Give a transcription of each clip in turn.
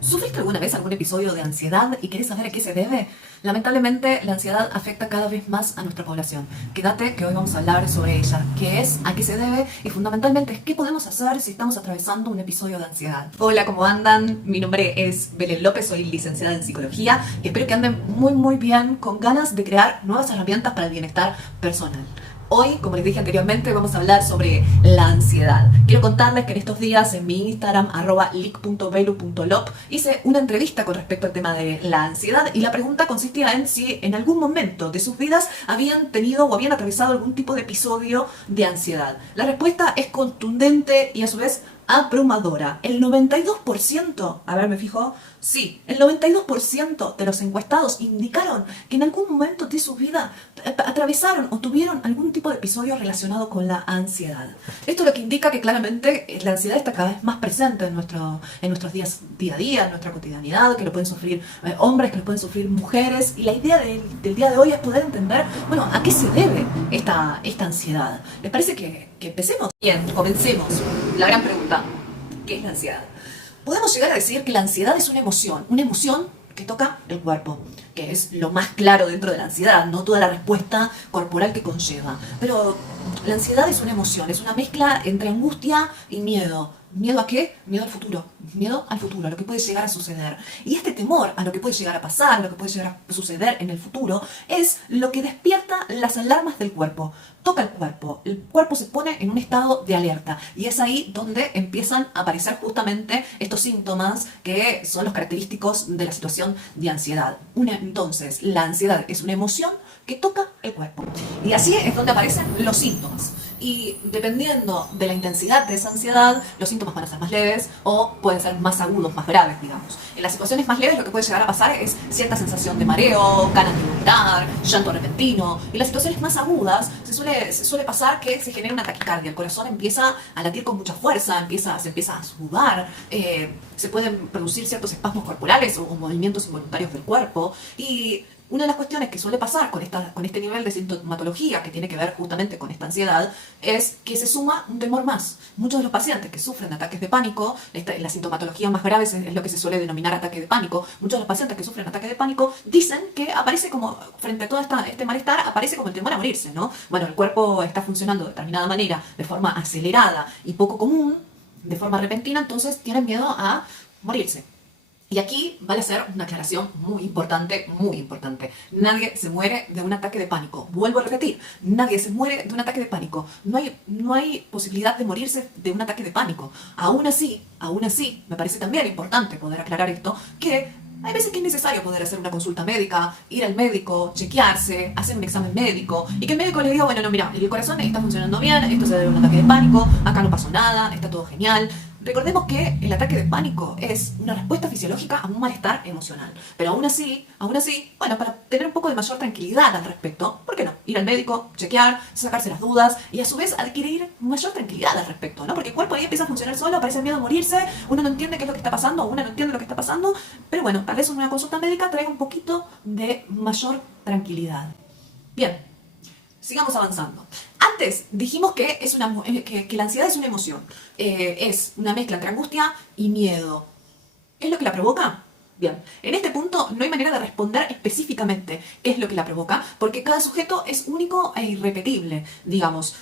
¿Sufriste alguna vez algún episodio de ansiedad y querés saber a qué se debe? Lamentablemente, la ansiedad afecta cada vez más a nuestra población. Quédate que hoy vamos a hablar sobre ella, qué es, a qué se debe y fundamentalmente qué podemos hacer si estamos atravesando un episodio de ansiedad. Hola, ¿cómo andan? Mi nombre es Belén López, soy licenciada en psicología y espero que anden muy bien con ganas de crear nuevas herramientas para el bienestar personal. Hoy, como les dije anteriormente, vamos a hablar sobre la ansiedad. Quiero contarles que en estos días en mi Instagram, @lic.belu.lop, hice una entrevista con respecto al tema de la ansiedad y la pregunta consistía en si en algún momento de sus vidas habían tenido o habían atravesado algún tipo de episodio de ansiedad. La respuesta es contundente y a su vez abrumadora. El 92%, a ver, me fijo, sí, el 92% de los encuestados indicaron que en algún momento de su vida atravesaron o tuvieron algún tipo de episodio relacionado con la ansiedad. Esto lo que indica que claramente la ansiedad está cada vez más presente en nuestros días, día a día, en nuestra cotidianidad, que lo pueden sufrir hombres, que lo pueden sufrir mujeres, y la idea del día de hoy es poder entender, bueno, a qué se debe esta ansiedad. ¿Les parece que empecemos? Bien, comencemos. La gran pregunta, ¿qué es la ansiedad? Podemos llegar a decir que la ansiedad es una emoción que toca el cuerpo, que es lo más claro dentro de la ansiedad, no toda la respuesta corporal que conlleva. Pero la ansiedad es una emoción, es una mezcla entre angustia y miedo. ¿Miedo a qué? Miedo al futuro. Miedo al futuro, a lo que puede llegar a suceder. Y este temor a lo que puede llegar a pasar, a lo que puede llegar a suceder en el futuro, es lo que despierta las alarmas del cuerpo. Toca el cuerpo se pone en un estado de alerta. Y es ahí donde empiezan a aparecer justamente estos síntomas que son los característicos de la situación de ansiedad. Entonces, la ansiedad es una emoción que toca el cuerpo. Y así es donde aparecen los síntomas. Y dependiendo de la intensidad de esa ansiedad, los síntomas van a ser más leves o pueden ser más agudos, más graves, digamos. En las situaciones más leves lo que puede llegar a pasar es cierta sensación de mareo, ganas de vomitar, llanto repentino. Y en las situaciones más agudas se suele pasar que se genera una taquicardia, el corazón empieza a latir con mucha fuerza, se empieza a sudar, se pueden producir ciertos espasmos corporales o movimientos involuntarios del cuerpo. Y una de las cuestiones que suele pasar con este nivel de sintomatología que tiene que ver justamente con esta ansiedad es que se suma un temor más. Muchos de los pacientes que sufren ataques de pánico, la sintomatología más grave es lo que se suele denominar ataque de pánico, muchos de los pacientes que sufren ataque de pánico dicen que aparece como, frente a todo este malestar, aparece como el temor a morirse, ¿no? Bueno, el cuerpo está funcionando de determinada manera, de forma acelerada y poco común, de forma repentina, entonces tienen miedo a morirse. Y aquí vale hacer una aclaración muy importante, muy importante. Nadie se muere de un ataque de pánico. Vuelvo a repetir, nadie se muere de un ataque de pánico. No hay posibilidad de morirse de un ataque de pánico. Aún así, me parece también importante poder aclarar esto, que hay veces que es necesario poder hacer una consulta médica, ir al médico, chequearse, hacer un examen médico y que el médico le diga, bueno, no, mira, el corazón está funcionando bien, esto se debe a un ataque de pánico, acá no pasó nada, está todo genial. Recordemos que el ataque de pánico es una respuesta fisiológica a un malestar emocional. Pero aún así, bueno, para tener un poco de mayor tranquilidad al respecto, ¿por qué no? Ir al médico, chequear, sacarse las dudas y a su vez adquirir mayor tranquilidad al respecto, ¿no? Porque el cuerpo ahí empieza a funcionar solo, aparece el miedo a morirse, uno no entiende qué es lo que está pasando, una no entiende lo que está pasando, pero bueno, tal vez una consulta médica traiga un poquito de mayor tranquilidad. Bien, sigamos avanzando. Antes dijimos que la ansiedad es una emoción, es una mezcla entre angustia y miedo. ¿Qué es lo que la provoca? Bien, en este punto no hay manera de responder específicamente qué es lo que la provoca, porque cada sujeto es único e irrepetible, digamos.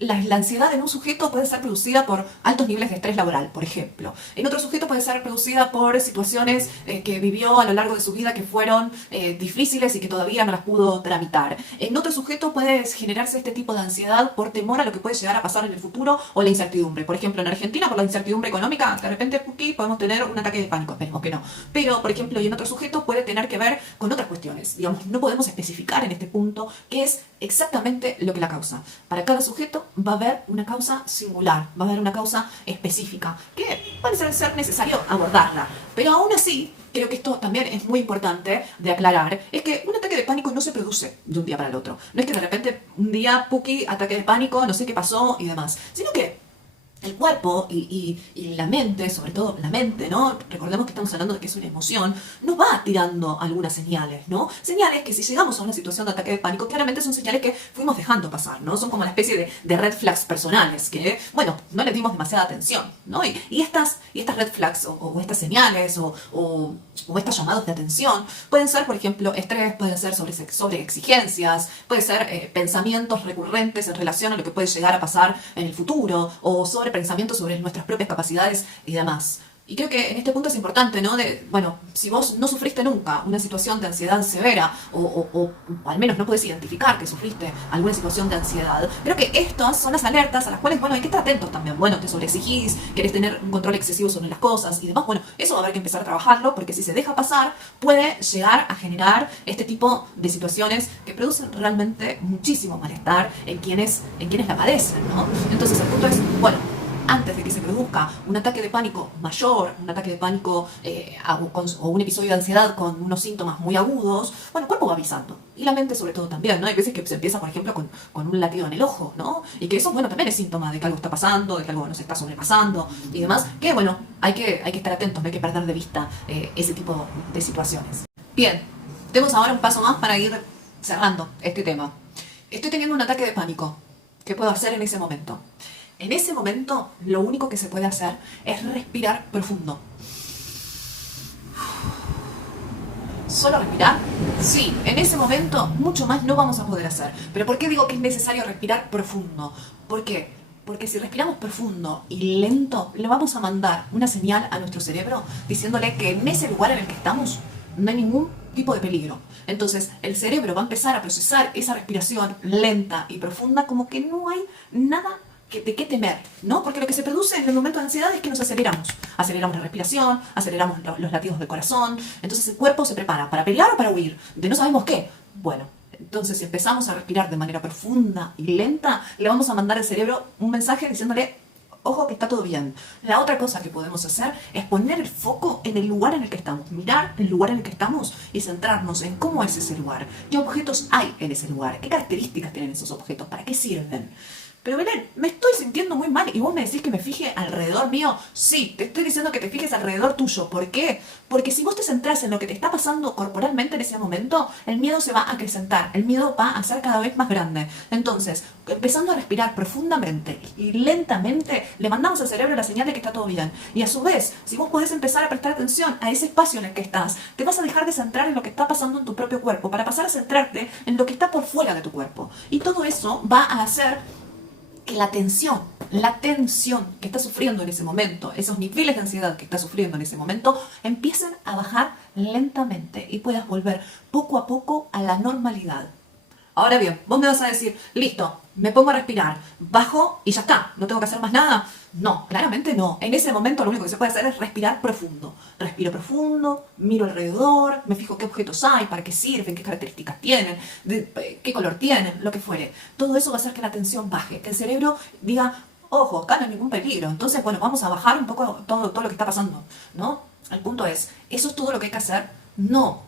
La ansiedad en un sujeto puede ser producida por altos niveles de estrés laboral, por ejemplo. En otro sujeto puede ser producida por situaciones que vivió a lo largo de su vida que fueron difíciles y que todavía no las pudo tramitar. En otro sujeto puede generarse este tipo de ansiedad por temor a lo que puede llegar a pasar en el futuro o la incertidumbre. Por ejemplo, en Argentina, por la incertidumbre económica, de repente podemos tener un ataque de pánico, esperemos que no. Pero, por ejemplo, y en otro sujeto puede tener que ver con otras cuestiones. Digamos, no podemos especificar en este punto qué es exactamente lo que la causa. Para cada sujeto va a haber una causa singular, va a haber una causa específica, que puede ser necesario abordarla. Pero aún así, creo que esto también es muy importante de aclarar, es que un ataque de pánico no se produce de un día para el otro. No es que de repente un día, puki, ataque de pánico, no sé qué pasó y demás, sino que el cuerpo y la mente, sobre todo la mente, ¿no? Recordemos que estamos hablando de que es una emoción, nos va tirando algunas señales, ¿no? Señales que si llegamos a una situación de ataque de pánico, claramente son señales que fuimos dejando pasar, ¿no? Son como una especie de red flags personales que, bueno, no le dimos demasiada atención, ¿no? Y estas red flags o estas señales o estos llamados de atención pueden ser, por ejemplo, estrés, pueden ser sobre exigencias, puede ser pensamientos recurrentes en relación a lo que puede llegar a pasar en el futuro o sobre pensamientos sobre nuestras propias capacidades y demás. Y creo que en este punto es importante, ¿no? Bueno, si vos no sufriste nunca una situación de ansiedad severa o al menos no podés identificar que sufriste alguna situación de ansiedad, creo que estas son las alertas a las cuales, bueno, hay que estar atentos también. Bueno, te sobreexigís, querés tener un control excesivo sobre las cosas y demás. Bueno, eso va a haber que empezar a trabajarlo porque si se deja pasar puede llegar a generar este tipo de situaciones que producen realmente muchísimo malestar en quienes la padecen, ¿no? Entonces el punto es, bueno, antes de que se produzca un ataque de pánico mayor, un ataque de pánico o un episodio de ansiedad con unos síntomas muy agudos, bueno, el cuerpo va avisando. Y la mente sobre todo también, ¿no? Hay veces que se empieza, por ejemplo, con un latido en el ojo, ¿no? Y que eso, bueno, también es síntoma de que algo está pasando, de que algo nos está sobrepasando y demás, que, bueno, hay que estar atentos, no hay que perder de vista ese tipo de situaciones. Bien, tenemos ahora un paso más para ir cerrando este tema. Estoy teniendo un ataque de pánico. ¿Qué puedo hacer en ese momento? En ese momento, lo único que se puede hacer es respirar profundo. ¿Solo respirar? Sí, en ese momento mucho más no vamos a poder hacer. ¿Pero por qué digo que es necesario respirar profundo? ¿Por qué? Porque si respiramos profundo y lento, le vamos a mandar una señal a nuestro cerebro diciéndole que en ese lugar en el que estamos no hay ningún tipo de peligro. Entonces el cerebro va a empezar a procesar esa respiración lenta y profunda como que no hay nada de qué temer, ¿no? Porque lo que se produce en el momento de ansiedad es que nos aceleramos. Aceleramos la respiración, aceleramos los latidos del corazón. Entonces el cuerpo se prepara para pelear o para huir, de no sabemos qué. Bueno, entonces si empezamos a respirar de manera profunda y lenta, le vamos a mandar al cerebro un mensaje diciéndole: ojo que está todo bien. La otra cosa que podemos hacer es poner el foco en el lugar en el que estamos, mirar el lugar en el que estamos y centrarnos en cómo es ese lugar, qué objetos hay en ese lugar, qué características tienen esos objetos, para qué sirven. Pero Belén, me estoy sintiendo muy mal y vos me decís que me fije alrededor mío. Sí, te estoy diciendo que te fijes alrededor tuyo. ¿Por qué? Porque si vos te centrás en lo que te está pasando corporalmente en ese momento, el miedo se va a acrecentar, el miedo va a ser cada vez más grande. Entonces, empezando a respirar profundamente y lentamente, le mandamos al cerebro la señal de que está todo bien. Y a su vez, si vos podés empezar a prestar atención a ese espacio en el que estás, te vas a dejar de centrar en lo que está pasando en tu propio cuerpo para pasar a centrarte en lo que está por fuera de tu cuerpo. Y todo eso va a hacer que la tensión que está sufriendo en ese momento, esos niveles de ansiedad que está sufriendo en ese momento, empiecen a bajar lentamente y puedas volver poco a poco a la normalidad. Ahora bien, vos me vas a decir, listo, me pongo a respirar, bajo y ya está, no tengo que hacer más nada. No, claramente no. En ese momento lo único que se puede hacer es respirar profundo. Respiro profundo, miro alrededor, me fijo qué objetos hay, para qué sirven, qué características tienen, qué color tienen, lo que fuere. Todo eso va a hacer que la tensión baje, que el cerebro diga: ojo, acá no hay ningún peligro. Entonces, bueno, vamos a bajar un poco todo lo que está pasando, ¿no? El punto es, ¿eso es todo lo que hay que hacer? No.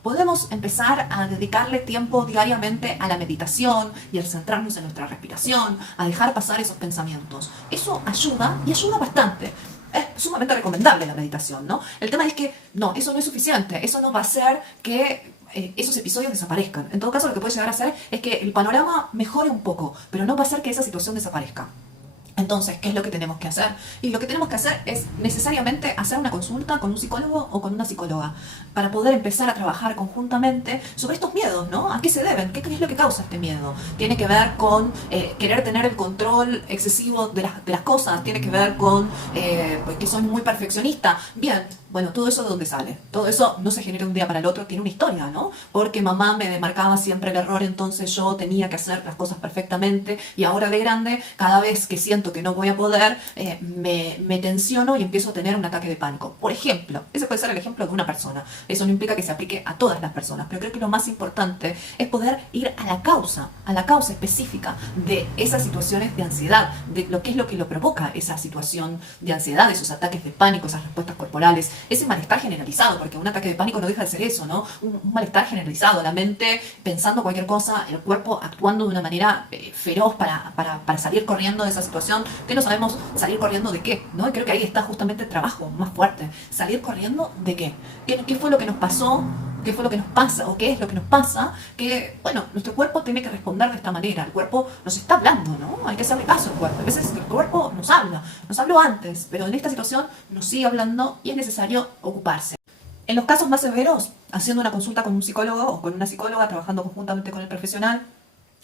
Podemos empezar a dedicarle tiempo diariamente a la meditación y al centrarnos en nuestra respiración, a dejar pasar esos pensamientos. Eso ayuda y ayuda bastante. Es sumamente recomendable la meditación, ¿no? El tema es que no, eso no es suficiente. Eso no va a hacer que esos episodios desaparezcan. En todo caso, lo que puede llegar a hacer es que el panorama mejore un poco, pero no va a hacer que esa situación desaparezca. Entonces, ¿qué es lo que tenemos que hacer? Y lo que tenemos que hacer es necesariamente hacer una consulta con un psicólogo o con una psicóloga para poder empezar a trabajar conjuntamente sobre estos miedos, ¿no? ¿A qué se deben? ¿Qué es lo que causa este miedo? Tiene que ver con querer tener el control excesivo de las cosas, tiene que ver con que soy muy perfeccionista. Bien, bueno, todo eso ¿de dónde sale? Todo eso no se genera de un día para el otro, tiene una historia, ¿no? Porque mamá me demarcaba siempre el error, entonces yo tenía que hacer las cosas perfectamente y ahora de grande, cada vez que siento que no voy a poder, me tensiono y empiezo a tener un ataque de pánico. Por ejemplo, ese puede ser el ejemplo de una persona. Eso no implica que se aplique a todas las personas, pero creo que lo más importante es poder ir a la causa específica de esas situaciones de ansiedad, de lo que es lo que lo provoca esa situación de ansiedad, esos ataques de pánico, esas respuestas corporales ese malestar generalizado, porque un ataque de pánico no deja de ser eso, ¿no? Un malestar generalizado, la mente pensando cualquier cosa, el cuerpo actuando de una manera feroz para salir corriendo de esa situación, que no sabemos salir corriendo de qué, ¿no? Y creo que ahí está justamente el trabajo más fuerte, salir corriendo de qué, qué fue lo que nos pasó, qué fue lo que nos pasa o qué es lo que nos pasa, que, bueno, nuestro cuerpo tiene que responder de esta manera. El cuerpo nos está hablando, ¿no? Hay que hacerle caso al cuerpo. A veces el cuerpo nos habló antes, pero en esta situación nos sigue hablando y es necesario ocuparse. En los casos más severos, haciendo una consulta con un psicólogo o con una psicóloga, trabajando conjuntamente con el profesional,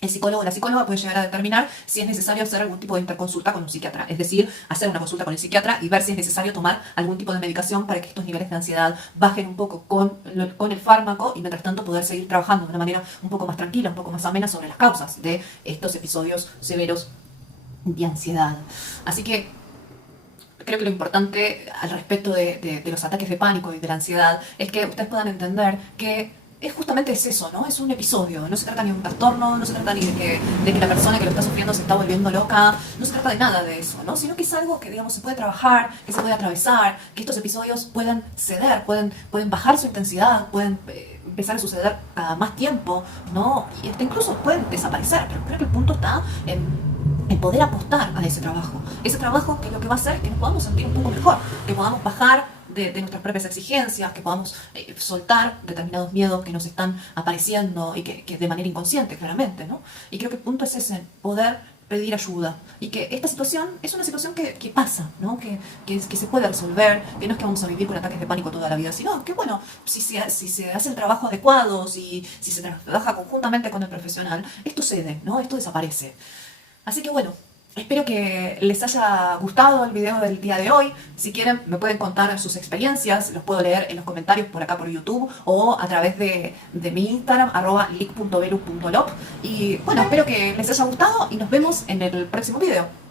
el psicólogo o la psicóloga puede llegar a determinar si es necesario hacer algún tipo de interconsulta con un psiquiatra, es decir, hacer una consulta con el psiquiatra y ver si es necesario tomar algún tipo de medicación para que estos niveles de ansiedad bajen un poco con el fármaco y mientras tanto poder seguir trabajando de una manera un poco más tranquila, un poco más amena sobre las causas de estos episodios severos de ansiedad. Así que creo que lo importante al respecto de los ataques de pánico y de la ansiedad es que ustedes puedan entender que es justamente eso, ¿no? Es un episodio, no se trata ni de un trastorno, no se trata ni de que la persona que lo está sufriendo se está volviendo loca, no se trata de nada de eso, ¿no? Sino que es algo que, digamos, se puede trabajar, que se puede atravesar, que estos episodios pueden ceder, pueden bajar su intensidad, pueden empezar a suceder cada más tiempo, ¿no? Y hasta incluso pueden desaparecer, pero creo que el punto está en poder apostar a ese trabajo que lo que va a hacer es que nos podamos sentir un poco mejor, que podamos bajar de nuestras propias exigencias, que podamos soltar determinados miedos que nos están apareciendo y que de manera inconsciente, claramente, ¿no? Y creo que el punto es ese, poder pedir ayuda y que esta situación es una situación que pasa, ¿no? Que se puede resolver, que no es que vamos a vivir con ataques de pánico toda la vida, sino que, bueno, si se hace el trabajo adecuado, si se trabaja conjuntamente con el profesional, esto cede, ¿no? Esto desaparece. Así que bueno, espero que les haya gustado el video del día de hoy. Si quieren me pueden contar sus experiencias, los puedo leer en los comentarios por acá por YouTube o a través de mi Instagram, @lic.velu.lop. Y bueno, espero que les haya gustado y nos vemos en el próximo video.